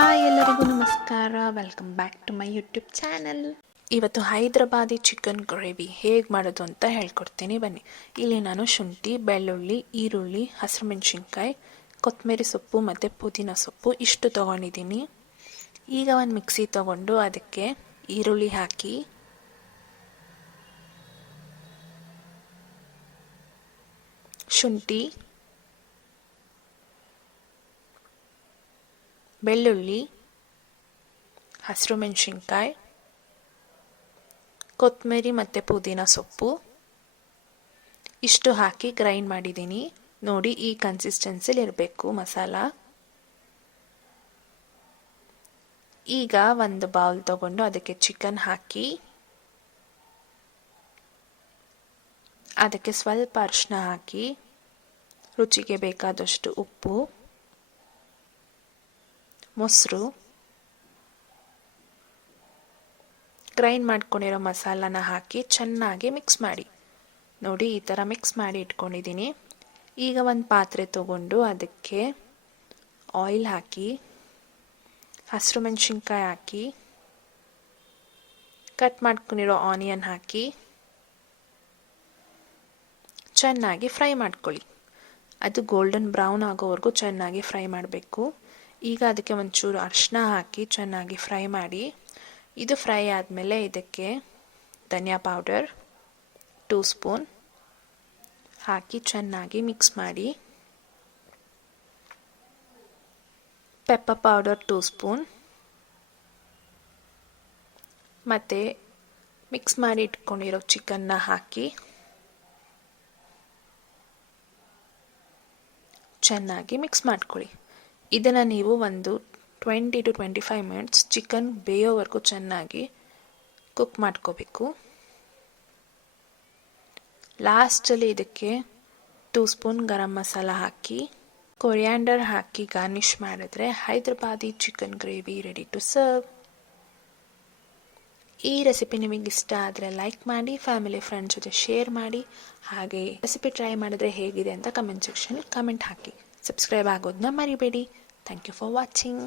Hi ಎಲ್ಲರಿಗೂ ನಮಸ್ಕಾರ. Welcome back to my YouTube channel. ಇವತ್ತು ಹೈದ್ರಾಬಾದಿ ಚಿಕನ್ ಗ್ರೇವಿ ಹೇಗೆ ಮಾಡೋದು ಅಂತ ಹೇಳ್ಕೊಡ್ತೀನಿ ಬನ್ನಿ. ಇಲ್ಲಿ ನಾನು ಶುಂಠಿ, ಬೆಳ್ಳುಳ್ಳಿ, ಈರುಳ್ಳಿ, ಹಸಿರು ಮೆಣಸಿನ್ಕಾಯಿ, ಕೊತ್ತಂಬರಿ ಸೊಪ್ಪು ಮತ್ತು ಪುದೀನ ಸೊಪ್ಪು ಇಷ್ಟು ತೊಗೊಂಡಿದ್ದೀನಿ. ಈಗ ಒಂದು ಮಿಕ್ಸಿ ತೊಗೊಂಡು ಅದಕ್ಕೆ ಈರುಳ್ಳಿ ಹಾಕಿ, ಶುಂಠಿ, ಬೆಳ್ಳುಳ್ಳಿ, ಹಸಿರು ಮೆಣಸಿನ್ಕಾಯಿ, ಕೊತ್ತಂಬರಿ ಮತ್ತು ಪುದೀನ ಸೊಪ್ಪು ಇಷ್ಟು ಹಾಕಿ ಗ್ರೈಂಡ್ ಮಾಡಿದ್ದೀನಿ. ನೋಡಿ, ಈ ಕನ್ಸಿಸ್ಟೆನ್ಸಿಲಿ ಇರಬೇಕು ಮಸಾಲ. ಈಗ ಒಂದು ಬೌಲ್ ತಗೊಂಡು ಅದಕ್ಕೆ ಚಿಕನ್ ಹಾಕಿ, ಅದಕ್ಕೆ ಸ್ವಲ್ಪ ಅರಿಶಿನ ಹಾಕಿ, ರುಚಿಗೆ ಬೇಕಾದಷ್ಟು ಉಪ್ಪು, ಮೊಸರು, ಗ್ರೈಂಡ್ ಮಾಡ್ಕೊಂಡಿರೋ ಮಸಾಲಾನ ಹಾಕಿ ಚೆನ್ನಾಗಿ ಮಿಕ್ಸ್ ಮಾಡಿ. ನೋಡಿ, ಈ ಥರ ಮಿಕ್ಸ್ ಮಾಡಿ ಇಟ್ಕೊಂಡಿದ್ದೀನಿ. ಈಗ ಒಂದು ಪಾತ್ರೆ ತಗೊಂಡು ಅದಕ್ಕೆ ಆಯಿಲ್ ಹಾಕಿ, ಹಸಿರು ಮೆಣಸಿನ್ಕಾಯಿ ಹಾಕಿ, ಕಟ್ ಮಾಡ್ಕೊಂಡಿರೋ ಆನಿಯನ್ ಹಾಕಿ ಚೆನ್ನಾಗಿ ಫ್ರೈ ಮಾಡ್ಕೊಳ್ಳಿ. ಅದು ಗೋಲ್ಡನ್ ಬ್ರೌನ್ ಆಗೋವರೆಗೂ ಚೆನ್ನಾಗಿ ಫ್ರೈ ಮಾಡಬೇಕು. ಈಗ ಅದಕ್ಕೆ ಒಂಚೂರು ಅರಿಶಿನ ಹಾಕಿ ಚೆನ್ನಾಗಿ ಫ್ರೈ ಮಾಡಿ. ಇದು ಫ್ರೈ ಆದಮೇಲೆ ಇದಕ್ಕೆ ಧನಿಯಾ ಪೌಡರ್ 2 ಸ್ಪೂನ್ ಹಾಕಿ ಚೆನ್ನಾಗಿ ಮಿಕ್ಸ್ ಮಾಡಿ. ಪೆಪ್ಪರ್ ಪೌಡರ್ 2 ಸ್ಪೂನ್ ಮತ್ತು ಮಿಕ್ಸ್ ಮಾಡಿ ಇಟ್ಕೊಂಡಿರೋ ಚಿಕನ್ನ ಹಾಕಿ ಚೆನ್ನಾಗಿ ಮಿಕ್ಸ್ ಮಾಡ್ಕೊಳ್ಳಿ. ಇದನ್ನು ನೀವು ಒಂದು 20 to 25 ಮಿನಿಟ್ಸ್ ಚಿಕನ್ ಬೇಯೋವರೆಗೂ ಚೆನ್ನಾಗಿ ಕುಕ್ ಮಾಡ್ಕೋಬೇಕು. ಲಾಸ್ಟಲ್ಲಿ ಇದಕ್ಕೆ 2 ಸ್ಪೂನ್ ಗರಂ ಮಸಾಲ ಹಾಕಿ, ಕೊರಿಯಾಂಡರ್ ಹಾಕಿ ಗಾರ್ನಿಷ್ ಮಾಡಿದ್ರೆ Hyderabadi chicken gravy ready to serve. ಈ ರೆಸಿಪಿ ನಿಮಗೆ ಇಷ್ಟ ಆದರೆ ಲೈಕ್ ಮಾಡಿ, ಫ್ಯಾಮಿಲಿ ಫ್ರೆಂಡ್ಸ್ ಜೊತೆ ಶೇರ್ ಮಾಡಿ. ಹಾಗೆ ರೆಸಿಪಿ ಟ್ರೈ ಮಾಡಿದ್ರೆ ಹೇಗಿದೆ ಅಂತ ಕಮೆಂಟ್ ಸೆಕ್ಷನಲ್ಲಿ ಕಮೆಂಟ್ ಹಾಕಿ. ಸಬ್ಸ್ಕ್ರೈಬ್ ಆಗೋದನ್ನ ಮರಿಬೇಡಿ. Thank you for watching.